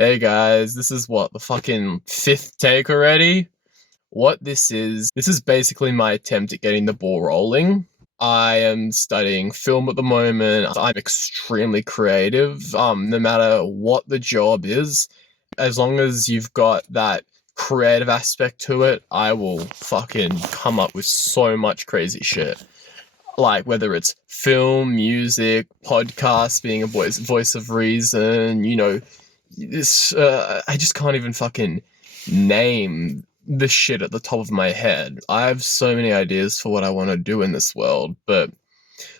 Hey guys, this is what, the fucking fifth take already? What this is basically my attempt at getting the ball rolling. I am studying film at the moment. I'm extremely creative. No matter what the job is, as long as you've got that creative aspect to it, I will fucking come up with so much crazy shit. Like whether it's film, music, podcast, being a voice of reason, this I just can't even fucking name the shit at the top of my head. I have so many ideas for what I want to do in this world, but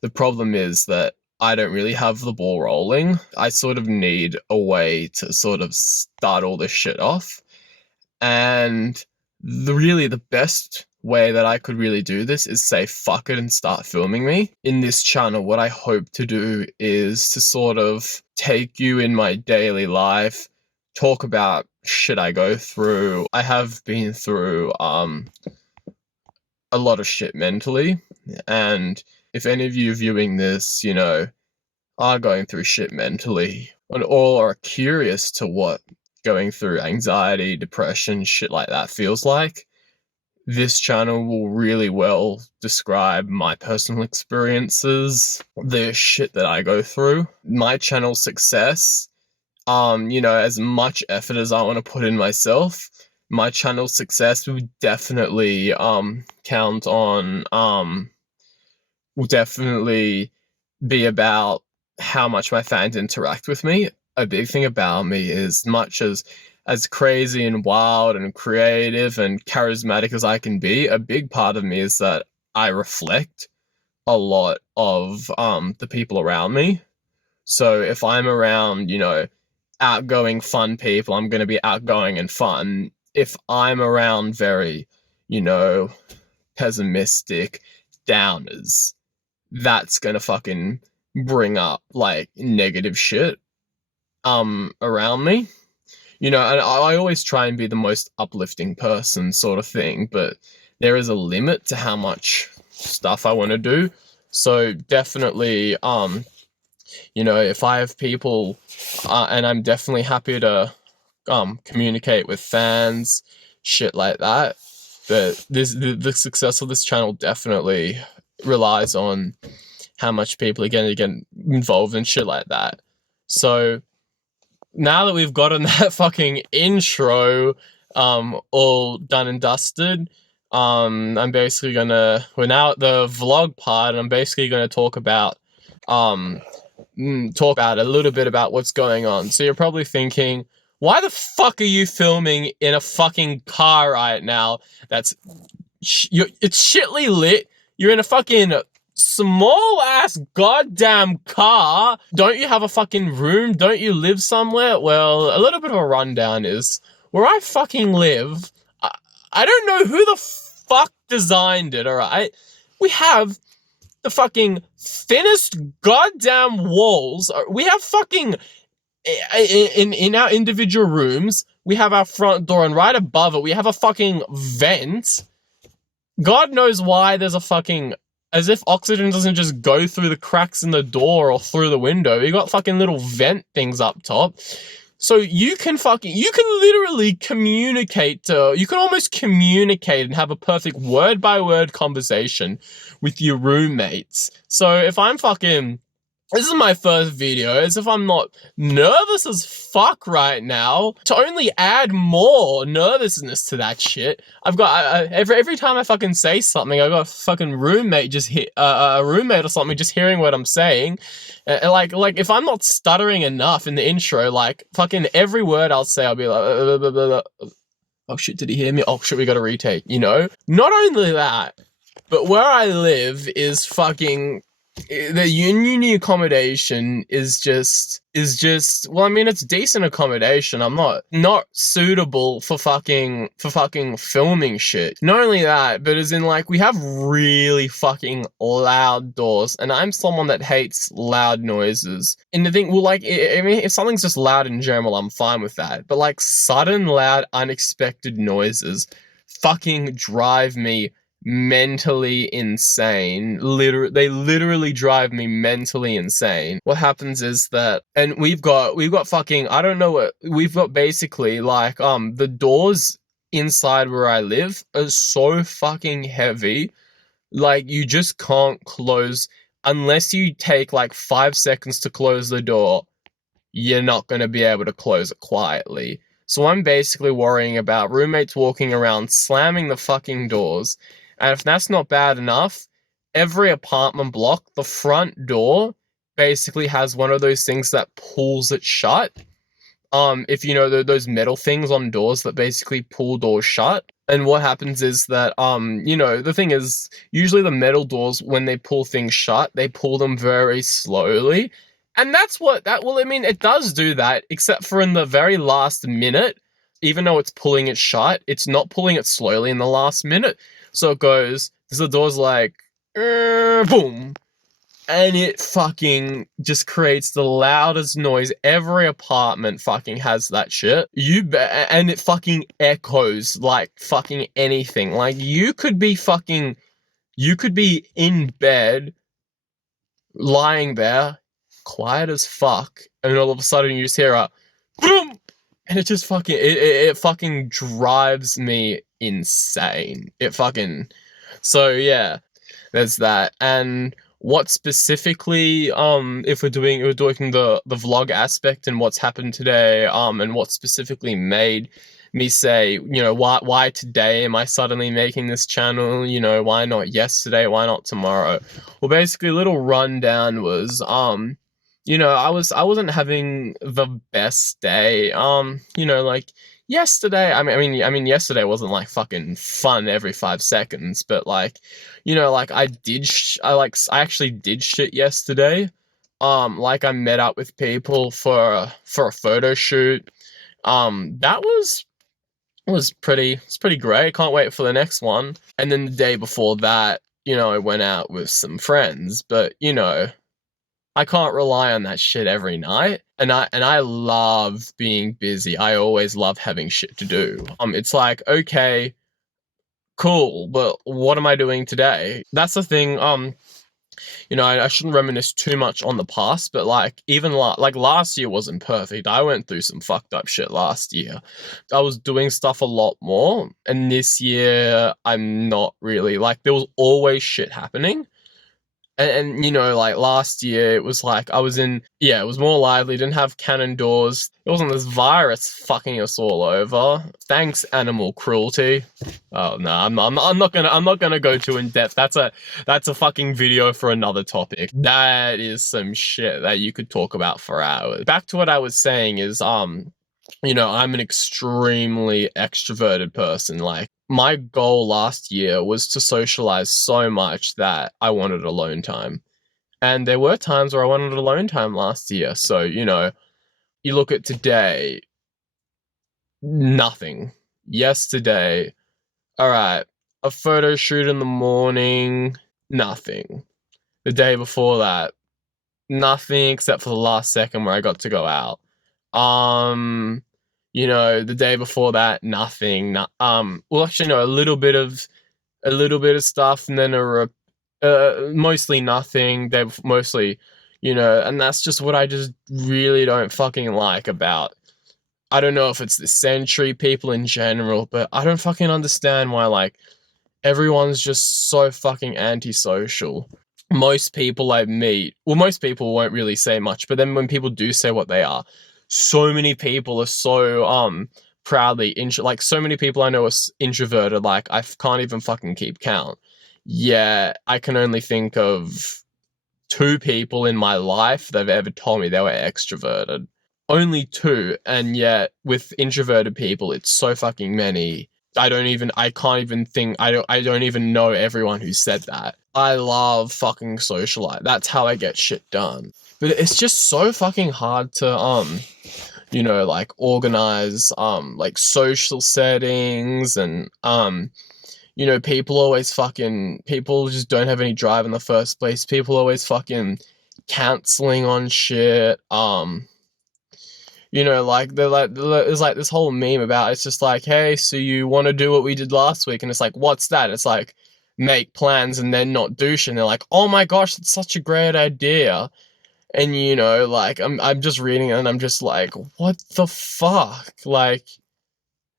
the problem is that I don't really have the ball rolling. I sort of need a way to sort of start all this shit off. And the best way that I could really do this is say fuck it and start filming me. In this channel, what I hope to do is to sort of take you in my daily life, talk about shit I go through. I have been through a lot of shit mentally, and if any of you viewing this, are going through shit mentally and all are curious to what going through anxiety, depression, shit like that feels like, this channel will really well describe my personal experiences, the shit that I go through, my channel success. As much effort as I want to put in myself, my channel success will definitely count on will definitely be about how much my fans interact with me. A big thing about me is much as crazy and wild and creative and charismatic as I can be, a big part of me is that I reflect a lot of the people around me. So if I'm around, outgoing fun people, I'm going to be outgoing and fun. If I'm around very, pessimistic downers, that's going to fucking bring up like negative shit around me. And I always try and be the most uplifting person sort of thing, but there is a limit to how much stuff I want to do. So definitely, if I have people, and I'm definitely happy to communicate with fans, shit like that. But the success of this channel definitely relies on how much people are going to get involved in shit like that. So now that we've gotten that fucking intro all done and dusted, I'm basically we're now at the vlog part, and I'm basically gonna talk about a little bit about what's going on. So you're probably thinking, why the fuck are you filming in a fucking car right now? It's shitly lit. You're in a fucking small ass goddamn car. Don't you have a fucking room? Don't you live somewhere? Well, a little bit of a rundown is where I fucking live. I don't know who the fuck designed it, alright? We have the fucking thinnest goddamn walls. We have fucking in our individual rooms, we have our front door, and right above it we have a fucking vent. God knows why there's a fucking, as if oxygen doesn't just go through the cracks in the door or through the window. You got fucking little vent things up top. So you can literally communicate you can almost communicate and have a perfect word by word conversation with your roommates. So if I'm fucking, this is my first video, as if I'm not nervous as fuck right now. To only add more nervousness to that shit, I've got every time I fucking say something, I got a fucking roommate a roommate or something just hearing what I'm saying. Like if I'm not stuttering enough in the intro, like fucking every word I'll say, I'll be like, oh shit, did he hear me? Oh shit, we got to retake. Not only that, but where I live is fucking, the uni accommodation is just well, I mean, it's decent accommodation. I'm not suitable for fucking filming shit. Not only that, but as in, like, we have really fucking loud doors, and I'm someone that hates loud noises. And the thing, well, like, I mean, if something's just loud in general, I'm fine with that, but like sudden loud unexpected noises fucking drive me mentally insane. They literally drive me mentally insane. What happens is that, and we've got fucking, I don't know what, we've got basically like, the doors inside where I live are so fucking heavy. Like, you just can't close, unless you take like 5 seconds to close the door, you're not going to be able to close it quietly. So I'm basically worrying about roommates walking around slamming the fucking doors. And if that's not bad enough, every apartment block, the front door basically has one of those things that pulls it shut. If you know those metal things on doors that basically pull doors shut. And what happens is that, the thing is, usually the metal doors, when they pull things shut, they pull them very slowly. And I mean, it does do that, except for in the very last minute. Even though it's pulling it shut, it's not pulling it slowly in the last minute. So it goes, the door's like, boom. And it fucking just creates the loudest noise. Every apartment fucking has that shit. And it fucking echoes like fucking anything. Like, you could be in bed, lying there, quiet as fuck, and all of a sudden you just hear a boom, and it just fucking, it fucking drives me insane. So yeah, there's that. And what specifically, if we're doing the vlog aspect and what's happened today, and what specifically made me say, why today am I suddenly making this channel? Why not yesterday? Why not tomorrow? Well, basically, a little rundown was, I wasn't having the best day. Like yesterday, I mean, yesterday wasn't like fucking fun every 5 seconds, but like, like I actually did shit yesterday. Like, I met up with people for a photo shoot. That it's pretty great. Can't wait for the next one. And then the day before that, I went out with some friends, but I can't rely on that shit every night. And I love being busy. I always love having shit to do. It's like, okay, cool, but what am I doing today? That's the thing. I shouldn't reminisce too much on the past, but like, even like last year wasn't perfect. I went through some fucked up shit last year. I was doing stuff a lot more, and this year I'm not really. Like, there was always shit happening. And like last year, it was like it was more lively, didn't have cannon doors. It wasn't this virus fucking us all over. Thanks, animal cruelty. Oh no, I'm not gonna go too in depth. That's a fucking video for another topic. That is some shit that you could talk about for hours. Back to what I was saying is, I'm an extremely extroverted person. Like, my goal last year was to socialize so much that I wanted alone time. And there were times where I wanted alone time last year. So, you look at today, nothing. Yesterday, all right, a photo shoot in the morning, nothing. The day before that, nothing except for the last second where I got to go out. The day before that, nothing. Well, actually, no, a little bit of stuff, and then mostly nothing. They mostly, and that's just what I just really don't fucking like about. I don't know if it's the Century people in general, but I don't fucking understand why, like, everyone's just so fucking antisocial. Most people I meet, well, most people won't really say much, but then when people do say what they are, so many people are so proudly like, so many people I know are introverted. Like, I can't even fucking keep count. Yeah, I can only think of 2 people in my life that have ever told me they were extroverted. Only 2, and yet with introverted people, it's so fucking many. I don't even even know everyone who said that. I love fucking socialize. That's how I get shit done. But it's just so fucking hard to like, organize like social settings, and people just don't have any drive in the first place. People always fucking canceling on shit. Like, there's like this whole meme about, it's just like, hey, so you want to do what we did last week? And it's like, what's that? It's like, make plans and then not do shit, and they're like, oh my gosh, that's such a great idea. And you know, like I'm just reading it and I'm just like, what the fuck? Like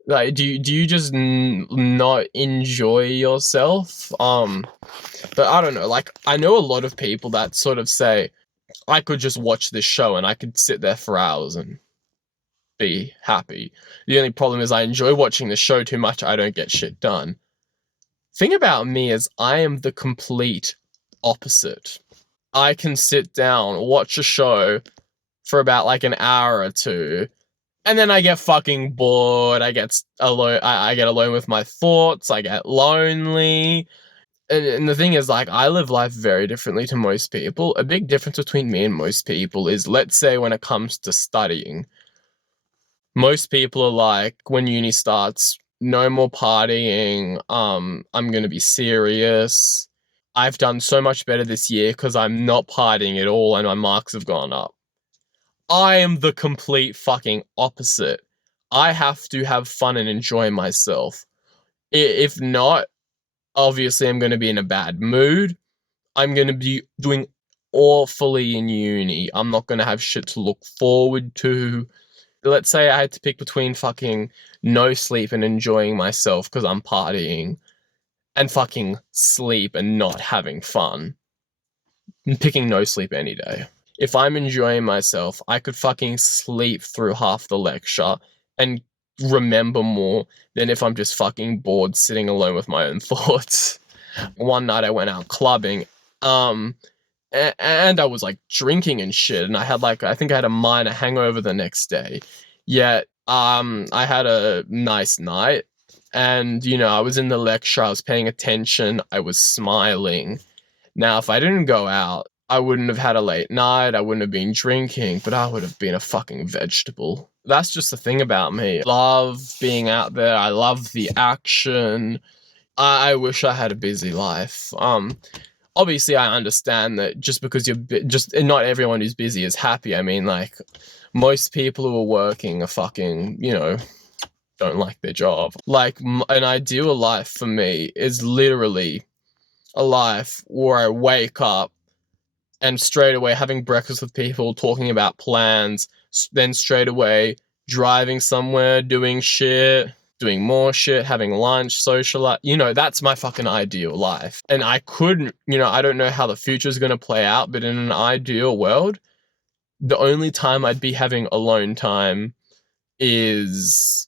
do you just not enjoy yourself? But I don't know, like I know a lot of people that sort of say, I could just watch this show and I could sit there for hours and be happy. The only problem is I enjoy watching the show too much, I don't get shit done. Thing about me is I am the complete opposite. I can sit down, watch a show for about like an hour or two, and then I get fucking bored. I get alone. I get alone with my thoughts. I get lonely. And the thing is, like, I live life very differently to most people. A big difference between me and most people is, let's say, when it comes to studying, most people are like, when uni starts, no more partying. I'm gonna be serious. I've done so much better this year because I'm not partying at all and my marks have gone up. I am the complete fucking opposite. I have to have fun and enjoy myself. If not, obviously I'm going to be in a bad mood. I'm going to be doing awfully in uni. I'm not going to have shit to look forward to. Let's say I had to pick between fucking no sleep and enjoying myself because I'm partying, and fucking sleep and not having fun. I'm picking no sleep any day. If I'm enjoying myself, I could fucking sleep through half the lecture and remember more than if I'm just fucking bored sitting alone with my own thoughts. One night I went out clubbing, and I was like drinking and shit, and I had like, I think I had a minor hangover the next day. Yet, I had a nice night, and you know, I was in the lecture, I was paying attention, I was smiling. Now, if I didn't go out, I wouldn't have had a late night, I wouldn't have been drinking, but I would have been a fucking vegetable. That's just the thing about me. I love being out there, I love the action. I wish I had a busy life. Obviously I understand that just because you're just not everyone who's busy is happy. I mean, like, most people who are working are fucking, you know, don't like their job. Like, an ideal life for me is literally a life where I wake up and straight away having breakfast with people, talking about plans, then straight away driving somewhere, doing shit, doing more shit, having lunch, socialize. You know, that's my fucking ideal life. And I couldn't, you know, I don't know how the future is going to play out, but in an ideal world, the only time I'd be having alone time is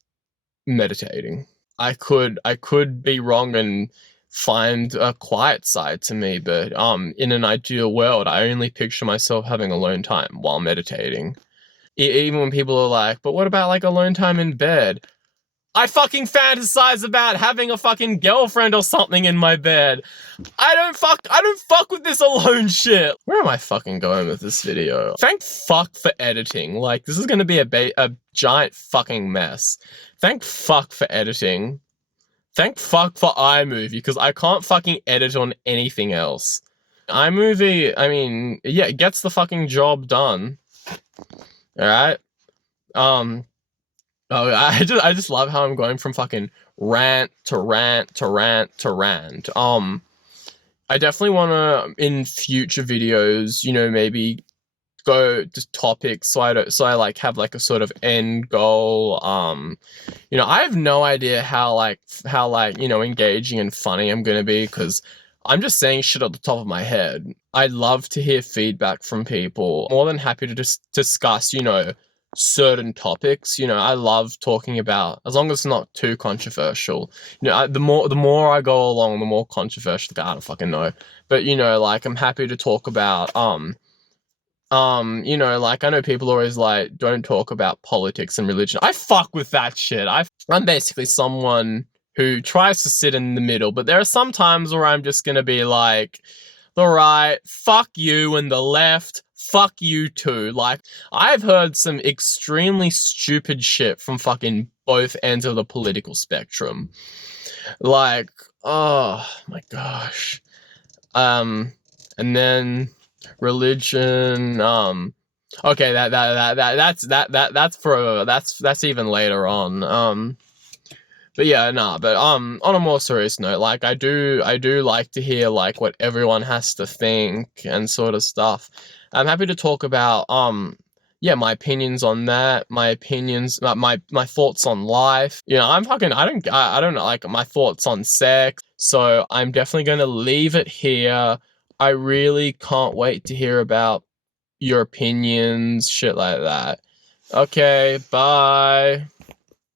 meditating. I could be wrong and find a quiet side to me, but in an ideal world, I only picture myself having alone time while meditating. Even when people are like, but what about like alone time in bed? I fucking fantasize about having a fucking girlfriend or something in my bed. I don't fuck with this alone shit. Where am I fucking going with this video? Thank fuck for editing. Like, this is gonna be a giant fucking mess. Thank fuck for editing. Thank fuck for iMovie, because I can't fucking edit on anything else. iMovie, I mean, yeah, it gets the fucking job done. Alright? Oh, I just love how I'm going from fucking rant to rant to rant to rant. I definitely wanna, in future videos, you know, maybe go to topics so I like have like a sort of end goal. You know, I have no idea how you know, engaging and funny I'm gonna be, because I'm just saying shit at the top of my head. I'd love to hear feedback from people. More than happy to just discuss, you know, certain topics. You know, I love talking about, as long as it's not too controversial. You know, the more I go along, the more controversial. I don't fucking know, but you know, like, I'm happy to talk about you know, like, I know people always like, don't talk about politics and religion. I fuck with that shit. I'm basically someone who tries to sit in the middle, but there are some times where I'm just gonna be like, the right, fuck you, and the left, fuck you too. Like, I've heard some extremely stupid shit from fucking both ends of the political spectrum. Like, oh my gosh. And then religion, okay, that's even later on. But yeah, nah, but on a more serious note, like I do like to hear like what everyone has to think and sort of stuff. I'm happy to talk about yeah, my opinions on that, my opinions, my thoughts on life. You know, I don't know, like my thoughts on sex. So I'm definitely going to leave it here. I really can't wait to hear about your opinions, shit like that. Okay, bye.